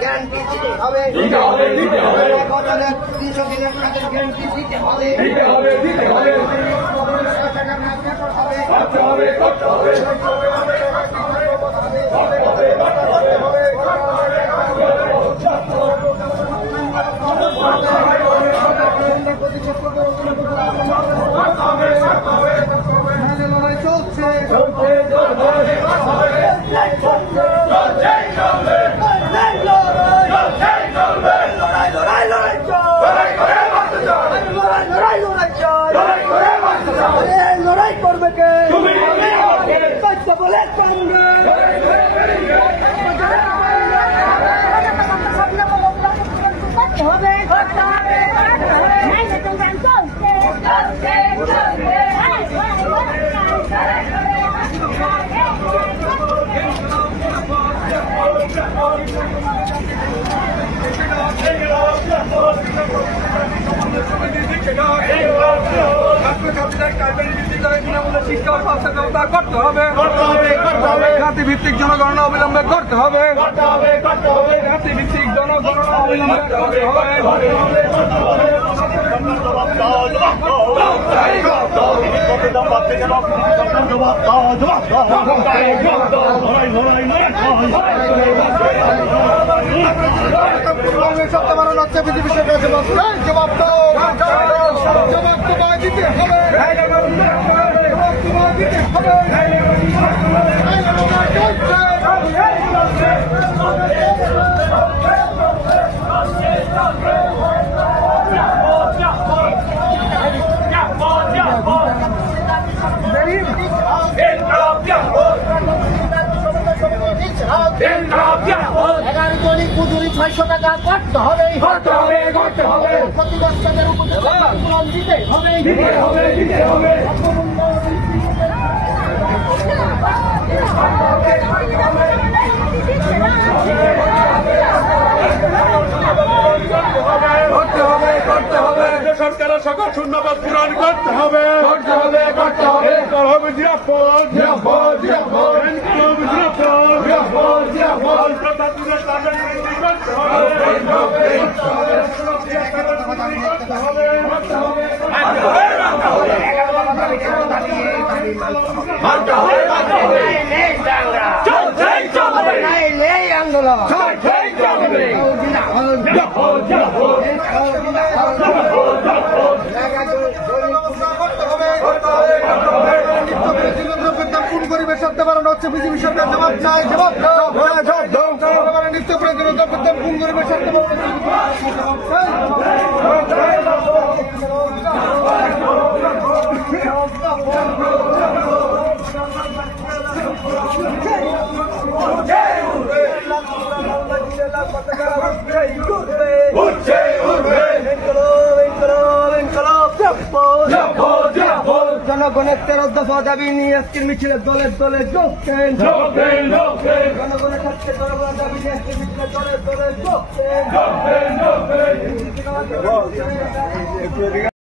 Guarantee দিতে হবে। বছরের 300 দিনের কাজের গ্যারান্টি দিতে হবে। লড়াই করবে কে? বলে করতে হবে, জাতিভিত্তিক জনগণনা অবিলম্বে করতে হবে, জাতিভিত্তিক জনগণনা অবিলম্বে করতে হবে। পৃথিবীর জবাব দাও, জবাব তোমায় দিতে হবে, দিতে হবে। দৈনিক মজুরি 600 টাকা করতে হবে, ক্ষতিগ্রস্তদের উপযুক্ত দিতে হবে। সরকারের সকল শূন্যপদ পূরণ করতে হবে, পরিবেশ সত্য বাড়ানো হচ্ছে। পৃথিবীর সরকার জবাব চাই, জবাব নিত্য প্রয়োজনীয় দ্রব্যের দাম কোন পরিবেশ সত্য জনগণের 13 দফা দাবি নিয়ে আজকের মিছিলে দলে দলে যোগ দেন, জনগণের স্বার্থে জনগণের দাবি নিয়ে আজকের মিছিলে দলে দলে যোগ দেন।